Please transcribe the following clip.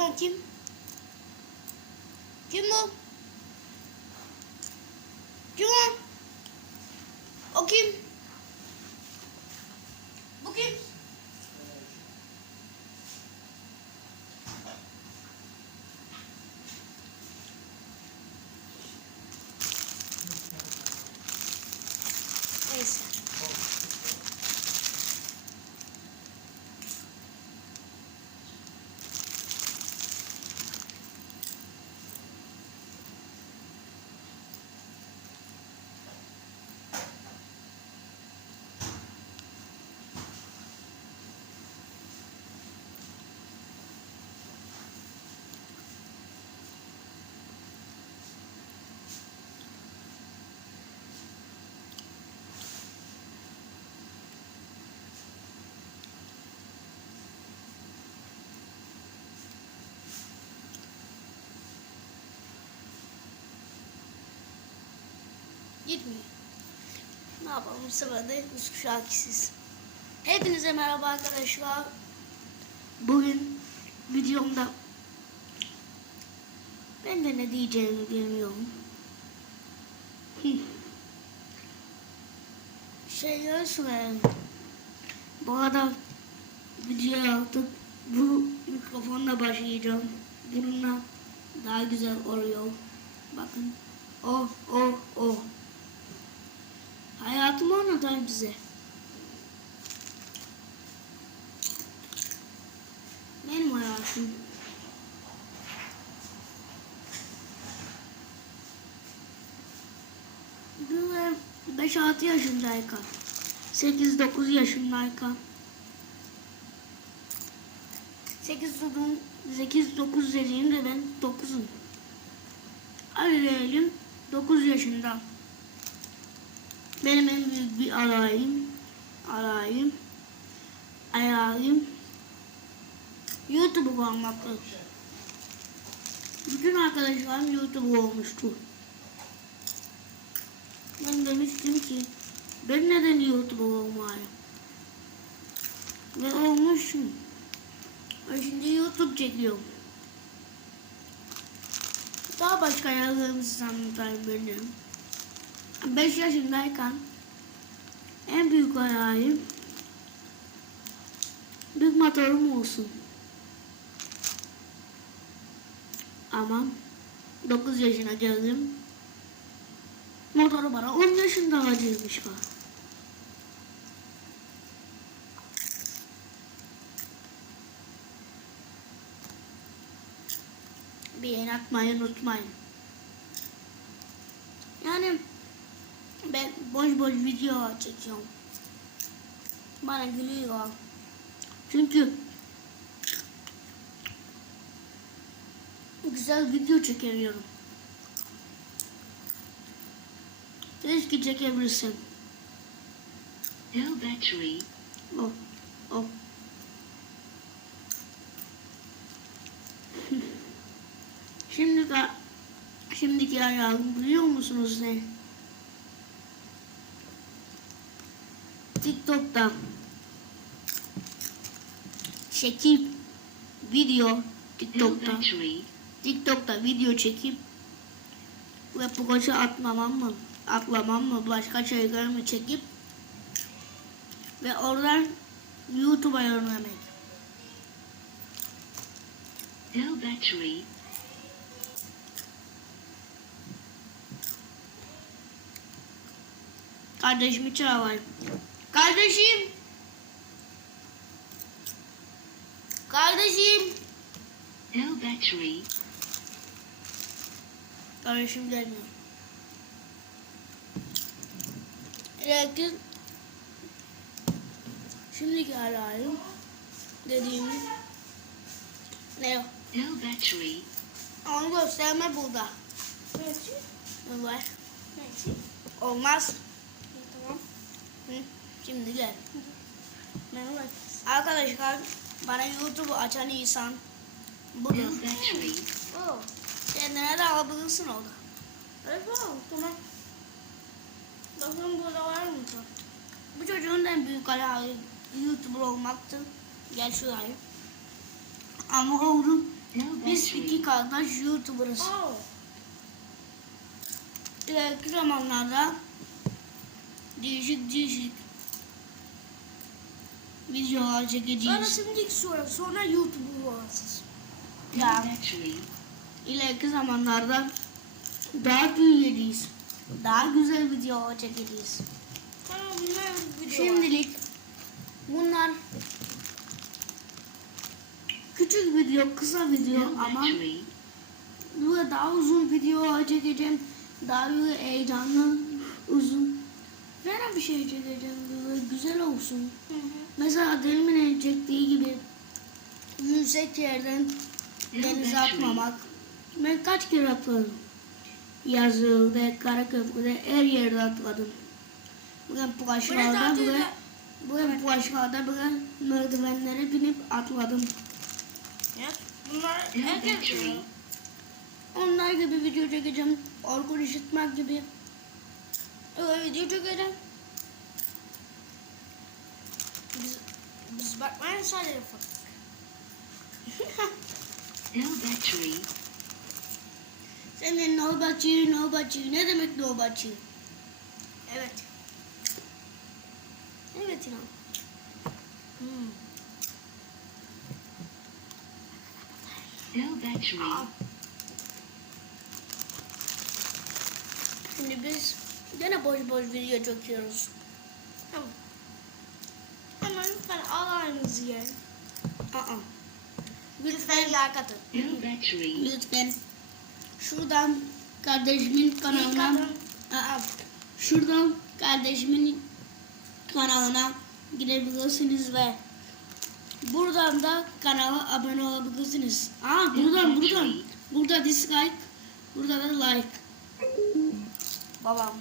Pardon kim? Kim bu? Kim o? O kim? Bu kim? Neyse. Gitmiyor. Ne yapalım bu sefer de üst. Hepinize merhaba arkadaşlar. Bugün videomda ben de ne diyeceğimi bilmiyorum. Şeyleri sorayım. Bu arada video artık bu mikrofonla başlayacağım. Bununla daha güzel oluyor. Bakın. O, o, o. Hayatımı anlatayım size. Benim hayatım. Böyle 5-6 yaşındayken, 8-9 yaşındayken, 8-9 dediğimde ben 9'um. Hadi diyelim 9 yaşında. Benim en büyük bir alayım, alayım, hayalim YouTube'u olmaktı. Bütün arkadaşlarım YouTube olmuştu. Ben demiştim ki ben neden YouTube olmayayım? Ve olmuşum. Ben şimdi YouTube çekiyorum. Daha başka hayallerimi size anlatayım benim. 5 yaşındayken en büyük hayalim büyük motorum olsun. Ama 9 yaşına geldim. Motoru bana 10 yaşında alacakmış bana. Beğeni atmayı unutmayın. Ben boş boş video çekiyorum. Bana gülüyor. Çünkü güzel video çekemiyorum. Keşke çekebilsem. No battery. Oh, oh. Şimdi de şimdiki ayağım biliyor musunuz ne? TikTok'ta çekip video TikTok'ta. TikTok'ta video çekip ve poğaça atmamam mı atlamam mı başka şeyler mi çekip ve oradan YouTube'a yönelmek. No battery. Kardeşimi çağırayım. Kardeşim. Kardeşim. No battery. Kardeşim gelmiyor. Lakin şimdiki alayım dediğimiz ne? No battery. Onu gösterme burada. Ne var? Olmaz. Tamam. Hı, şimdi gel. Merhaba. Arkadaşlar bana YouTube'u açan insan budur. Kendine de alabilirsin orada. Evet tamam. Tamam. Bakın burada var mı? Bu çocuğun en büyük hayali YouTuber olmaktı. Gel şuraya. Ama oğlum Biz iki kardeş YouTuber'ız. Oh. İleriki zamanlarda değişik değişik videolar Sonra çekeceğiz. şimdiki soru. Sonra YouTube'u olacağız. Battery. İleriki zamanlarda daha büyüyeceğiz. Daha güzel videolar çekeceğiz. Tamam bunlar video. Şimdilik bunlar küçük video, kısa video ama böyle daha uzun videolar çekeceğim. Daha böyle heyecanlı, uzun. Fena bir şey çekeceğim böyle güzel olsun. Hı hı. Mesela Delmin'in çektiği gibi yüksek yerden denize atmamak. Ben kaç kere atladım. Yazılı, Karaköprü'de her yerde atladım. Bugün daha bugün, bugün Pulaşlar'da bugün merdivenlere binip atladım. Evet. Bunlar herkes. Onlar gibi video çekeceğim. Orkun işitmek gibi. Öyle video çekelim. Biz, biz bakmayın sadece yapalım. No battery. Senin nöbetçi, nöbetçi. Ne demek nöbetçi? Evet. Evet İnan. Hmm. No battery. Aa, Şimdi biz gene boş boş video çekiyoruz. tamam. Lütfen alanınızı yer. Aa. Lütfen like atın. Lütfen şuradan kardeşimin kanalına. Aa, şuradan kardeşimin kanalına girebilirsiniz ve buradan da kanala abone olabilirsiniz. Aa buradan buradan. Burada dislike, burada da like. Babam.